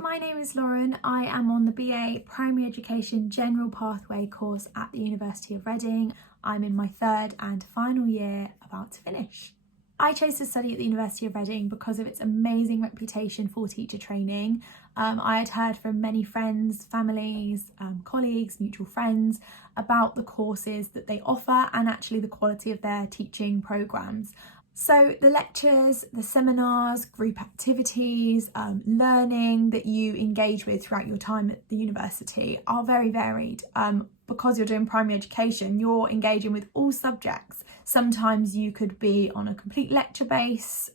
my name is Lauren. I am on the BA Primary Education General Pathway course at the University of Reading. I'm in my third and final year, about to finish. I chose to study at the University of Reading because of its amazing reputation for teacher training. I had heard from many friends, families, colleagues, mutual friends about the courses that they offer and actually the quality of their teaching programmes. So the lectures, the seminars, group activities, learning that you engage with throughout your time at the university are very varied. Because you're doing primary education, you're engaging with all subjects. Sometimes you could be on a complete lecture-based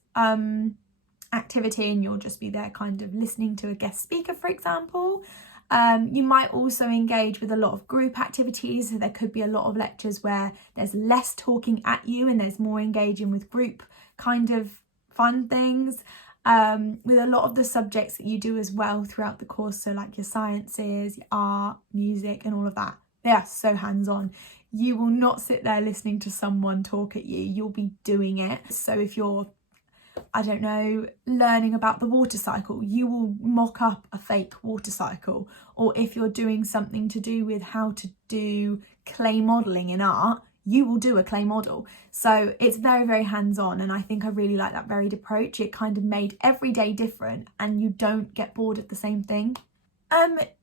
activity and you'll just be there kind of listening to a guest speaker, for example. You might also engage with a lot of group activities. So there could be a lot of lectures where there's less talking at you and there's more engaging with group kind of fun things. With a lot of the subjects that you do as well throughout the course, so like your sciences, your art, music and all of that, they are so hands-on. You will not sit there listening to someone talk at you, you'll be doing it. So if you're, I don't know, learning about the water cycle, you will mock up a fake water cycle. Or if you're doing something to do with how to do clay modelling in art, you will do a clay model. So it's very, very hands-on, and I think I really like that varied approach. It kind of made every day different and you don't get bored of the same thing.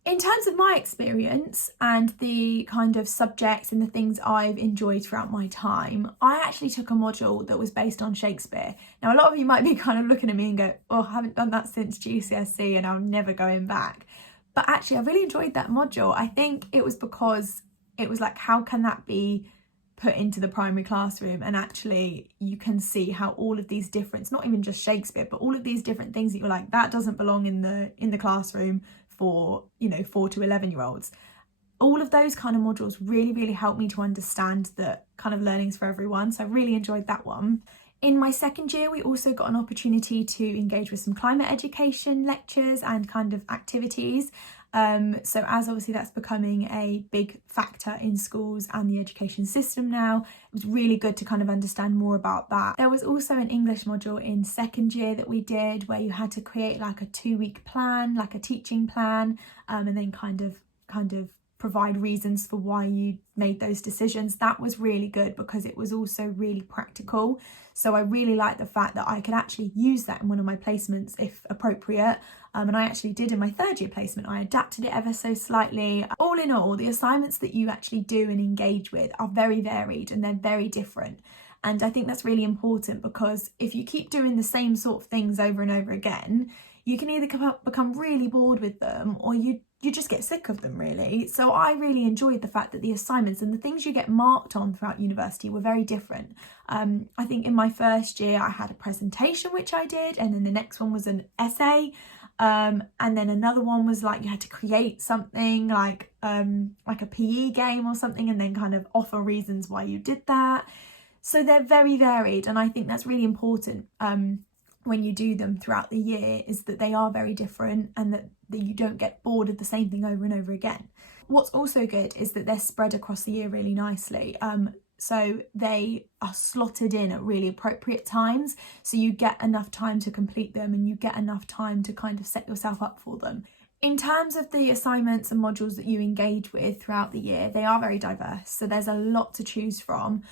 In terms of my experience and the kind of subjects and the things I've enjoyed throughout my time, I actually took a module that was based on Shakespeare. Now, a lot of you might be kind of looking at me and go, oh, I haven't done that since GCSE and I'm never going back. But actually, I really enjoyed that module. I think it was because it was like, how can that be put into the primary classroom? And actually you can see how all of these different, not even just Shakespeare, but all of these different things that you're like, that doesn't belong in the classroom for, 4 to 11-year-olds. All of those kind of modules really helped me to understand that kind of learning's for everyone. So I really enjoyed that one. In my second year, we also got an opportunity to engage with some climate education lectures and kind of activities. So as obviously that's becoming a big factor in schools and the education system now, it was really good to kind of understand more about that. There was also an English module in second year that we did where you had to create like a 2-week plan, like a teaching plan, and then kind of provide reasons for why you made those decisions. That was really good because it was also really practical. So I really liked the fact that I could actually use that in one of my placements if appropriate. And I actually did in my third year placement. I adapted it ever so slightly. All in all, the assignments that you actually do and engage with are very varied and they're very different. And I think that's really important because if you keep doing the same sort of things over and over again, you can either become really bored with them or you just get sick of them, really. So I really enjoyed the fact that the assignments and the things you get marked on throughout university were very different. I think in my first year I had a presentation which I did, and then the next one was an essay, and then another one was like you had to create something like a PE game or something and then kind of offer reasons why you did that. So they're very varied, and I think that's really important when you do them throughout the year, is that they are very different and that you don't get bored of the same thing over and over again. What's also good is that they're spread across the year really nicely. So they are slotted in at really appropriate times. So you get enough time to complete them and you get enough time to kind of set yourself up for them. In terms of the assignments and modules that you engage with throughout the year, they are very diverse. So there's a lot to choose from.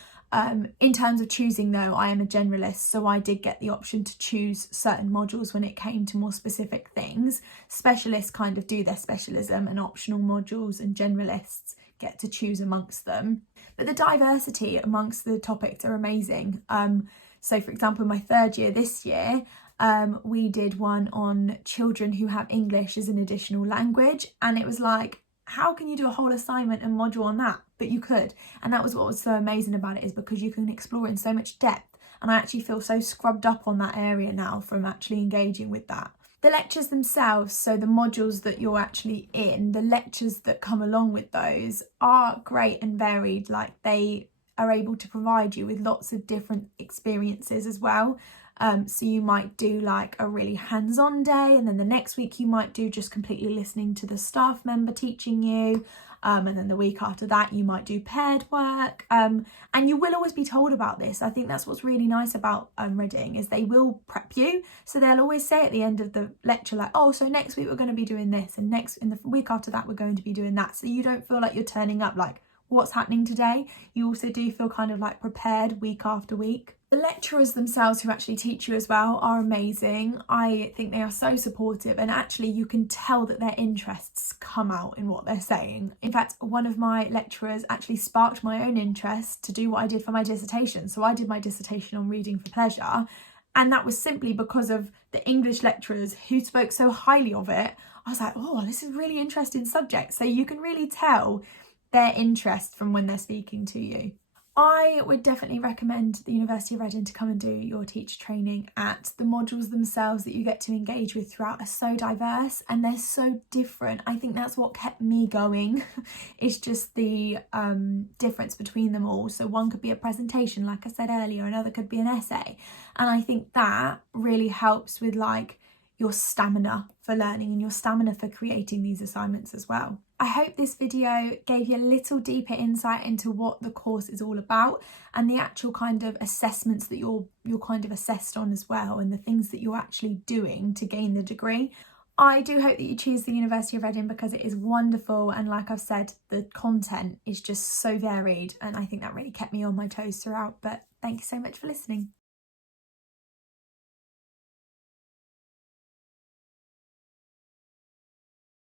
In terms of choosing though, I am a generalist, so I did get the option to choose certain modules when it came to more specific things. Specialists kind of do their specialism and optional modules, and generalists get to choose amongst them. But the diversity amongst the topics are amazing. So for example, in my third year this year, we did one on children who have English as an additional language, and it was like, how can you do a whole assignment and module on that? But you could. And that was what was so amazing about it, is because you can explore in so much depth. And I actually feel so scrubbed up on that area now from actually engaging with that. The lectures themselves, so the modules that you're actually in, the lectures that come along with those are great and varied. Like, they are able to provide you with lots of different experiences as well. So you might do like a really hands-on day, and then the next week you might do just completely listening to the staff member teaching you. And then the week after that you might do paired work, and you will always be told about this. I think that's what's really nice about Reading, is they will prep you. So they'll always say at the end of the lecture, like, oh, so next week we're going to be doing this, and in the week after that we're going to be doing that. So you don't feel like you're turning up like, what's happening today? You also do feel kind of like prepared week after week. The lecturers themselves who actually teach you as well are amazing. I think they are so supportive, and actually you can tell that their interests come out in what they're saying. In fact, one of my lecturers actually sparked my own interest to do what I did for my dissertation. So I did my dissertation on reading for pleasure, and that was simply because of the English lecturers who spoke so highly of it. I was like, oh, this is a really interesting subject. So you can really tell their interest from when they're speaking to you. I would definitely recommend the University of Reading to come and do your teacher training at. The modules themselves that you get to engage with throughout are so diverse and they're so different. I think that's what kept me going. It's just the difference between them all. So one could be a presentation, like I said earlier, another could be an essay. And I think that really helps with like your stamina for learning and your stamina for creating these assignments as well. I hope this video gave you a little deeper insight into what the course is all about and the actual kind of assessments that you're kind of assessed on as well, and the things that you're actually doing to gain the degree. I do hope that you choose the University of Reading because it is wonderful, and like I've said, the content is just so varied, and I think that really kept me on my toes throughout. But thank you so much for listening.